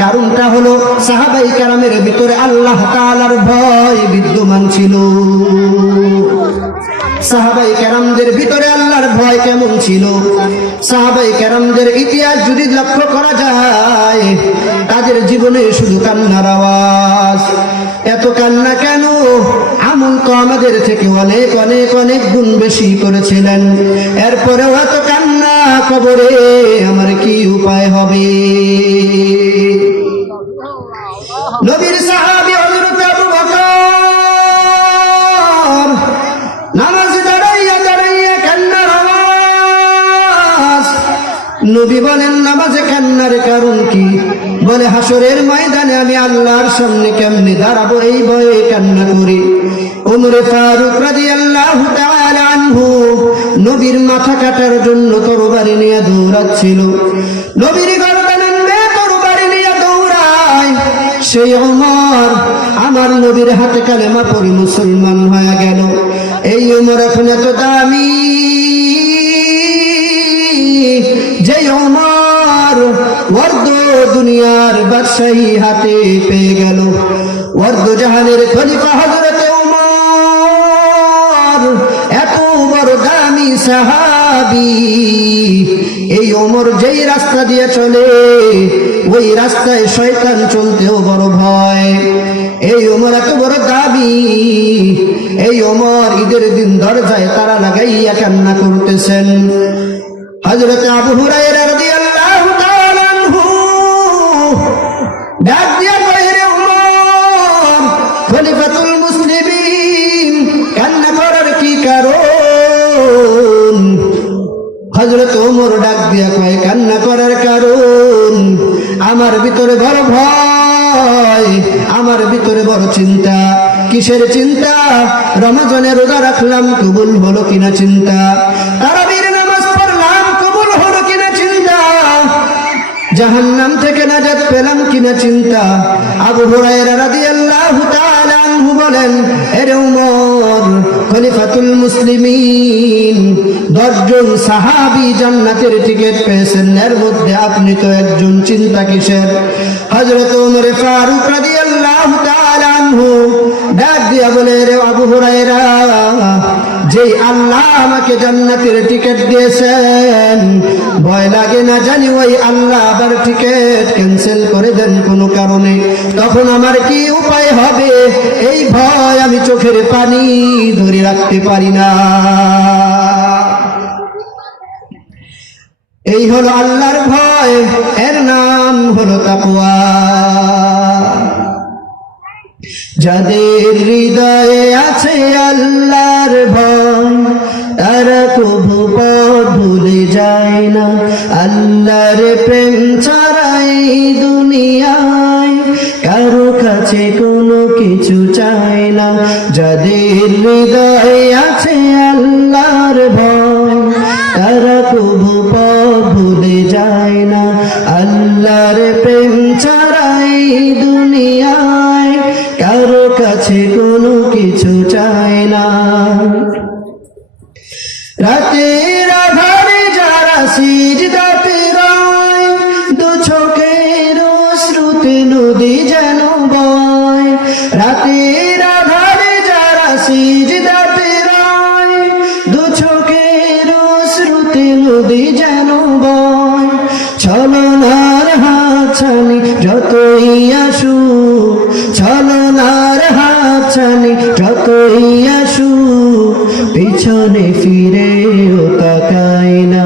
কারণটা হলো সাহাবায়ে কেরামের ভিতরে আল্লাহ তাআলার ভয় বিদ্যমান ছিল। সাহাবায়ে কেরামদের ভিতরে আল্লাহর ভয় কেমন ছিল? সাহাবায়ে কেরামদের ইতিহাস যদি লক্ষ্য করা যায়, তাদের জীবনে শুধু কান্নার আওয়াজ। এত কান্না কেন? আমল তো আমাদের থেকে অনেক অনেক অনেক গুণ বেশি করেছিলেন, এরপরেও এত কান্না, কবরে আমার কি উপায় হবে? নবীর সাহাবী হযরত আবু বকর নামাজে দাঁড়াইয়া দাঁড়াইয়া কান্নার আওয়াজ। নবী বলেন, নামাজে কান্নার কারণ কি? বলে, হাসরের ময়দানে আমি আল্লাহর সামনে কেমনে দাঁড়াবো, এই ভয়ে কান্না করি। ওমর ফারুক রাদিয়াল্লাহু তাআলা আনহু নবীর মাথা কাটার জন্য তরবারি নিয়ে দৌড়াচ্ছিল। নবীর গর্দান আনবে তরবারি নিয়ে দৌড়ায় সেই ওমর আমার নবীর হাতে কালেমা পড়ে মুসলমান হয়ে গেল। এই ওমর এখন এত দামি, যে ওমর ওয়ার্দ দুনিয়ার বাদশাহী হাতে পেয়ে গেল। ওয়ার্দ জাহানের খলিফা হযরত ওমর এত বড় দামি সাহাবী। এই ওমর যেই রাস্তা দিয়ে চলে, ওই রাস্তায় শয়তান চলতেও বড় ভয়। এই ওমর এত বড় দামি। এই ওমর ঈদের দিন দরজায় তালা লাগাইয়া কান্না করতেছেন। হযরত আবু হুরায়রা রাদিয়াল্লাহু তাআলা আনহু ডাক দিয়া কয়, রে ওমর, খলিফাতুল মুসলিমিন, কান্না করার কি কারণ? হযরত ওমর ডাক দিয়া কয়, কান্না করার কারণ আমার ভিতরে বড় ভয়, আমার ভিতরে বড় চিন্তা। কিসের চিন্তা? রমজানে রোজা রাখলাম, কবুল হলো কিনা চিন্তা। তারাবির নামাজ পড়লাম, কবুল হলো কিনা চিন্তা। জাহান্নাম থেকে নাজাত পেলাম কিনা চিন্তা। আবু হুরায়রা রাদিয়াল্লাহু তাআলা আনহু বলেন, এরে ওমর, খলিফাতুল মুসলিমিন 10 জন সাহাবী জান্নাতের টিকিট পেয়েছেন, এর মধ্যে আপনি তো একজন, চিন্তা কিসের? হযরত ওমর ফারুক রাদিয়াল্লাহু তাআলা আনহু ডাক দিয়া বলে, রে আবু হুরায়রা, যেই আল্লাহ আমাকে জান্নাতের টিকিট দিয়েছেন, ভয় লাগে না জানি ওই আল্লাহ আবার টিকিট ক্যান্সেল করে দেন কোনো কারণে, তখন আমার কি উপায় হবে? এই ভয় আমি চোখের পানি ধরে রাখতে পারি না। এই হলো আল্লাহর ভয়, এর নাম হলো তাকওয়া। যাদের হৃদয়ে আছে আল্লাহর ভয়, তারা কভু পথ ভুলে যায় না। আল্লাহর প্রেম ছাড়া এই দুনিয়ায় কারো কাছে কোনো কিছু চায় না। যাদের হৃদয়ে আছে আল্লাহর ভয়, তারা কভু পথ ভুলে যায় না। আল্লাহর প্রেম ছাড়া এই দুনিয়ায় কারো কাছে কোনো কিছু চায় না। রাতের আধারে যারা সিজদাতে রয়, দু চোখের অশ্রুতে নদী যেন বয়। রাতের আধারে যারা সিজদাতে রয়, দু চোখের অশ্রুতে নদী যেন বয়। ছলনার হাতছানি যতই আসুক, ছলনার হাতছানি যতই আসুক, পিছনে ফিরেও তাকায় না।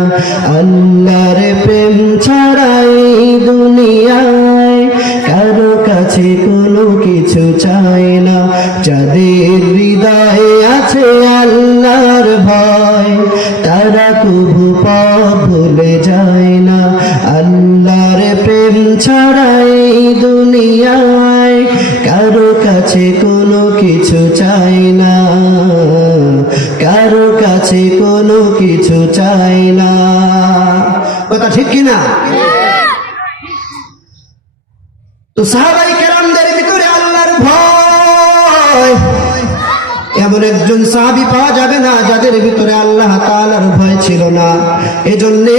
আল্লাহর প্রেম ছাড়াই দুনিয়ায় কারো কাছে কোনো কিছু চায় না। যাদের হৃদয়ে আছে আল্লাহর ভয়, তারা কভু পথ ভুলে যায় না। আল্লাহর প্রেম ছাড়াই দুনিয়ায় কারো কাছে কোনো কিছু চায় না, কারো কাছে কোনো কিছু চায় না। কথা ঠিক কিনা? তো সাহাবায়ে কেরামদের ভিতরে আল্লাহর ভয় এমন একজন সাহাবী পাওয়া যাবে না যাদের ভিতরে আল্লাহ তাআলার ভয় ছিল না। এজন্যে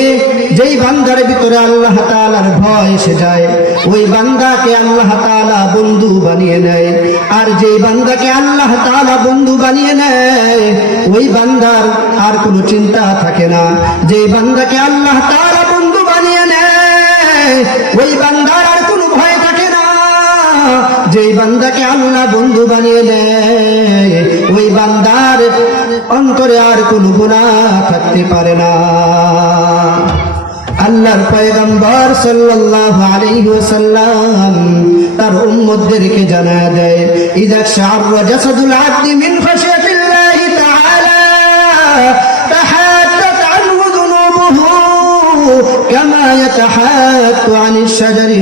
যেই বান্দার ভিতরে আল্লাহ তাআলার ভয় এসে যায় ওই বান্দাকে আল্লাহ তাআলা বন্ধু বানিয়ে নেয়। আর যেই বান্দাকে আল্লাহ তাআলা বন্ধু বানিয়ে নেয় ওই বান্দার আর কোনো চিন্তা থাকে না। যেই বান্দাকে আল্লাহ তাআলা বন্ধু বানিয়ে নেয় ওই বান্দার আর কোনো ভয় থাকে না। যেই বান্দাকে আল্লাহ বন্ধু বানিয়ে নেয় ওই বান্দার অন্তরে আর কোনো গুনাহ থাকতে পারে না। আল্লাহর পয়গম্বর সাল্লাল্লাহু আলাইহি ওয়াসাল্লাম তার উম্মতদেরকে জানায় দেয়, ইযা শাআরা জাসাদুল আবদি মিন খাশিয়াতিল্লাহি তাআলা তাহাত্তাত আনহু যুনুবুহু কামা ইয়াতাহাত্তু আনিশ শাজারি।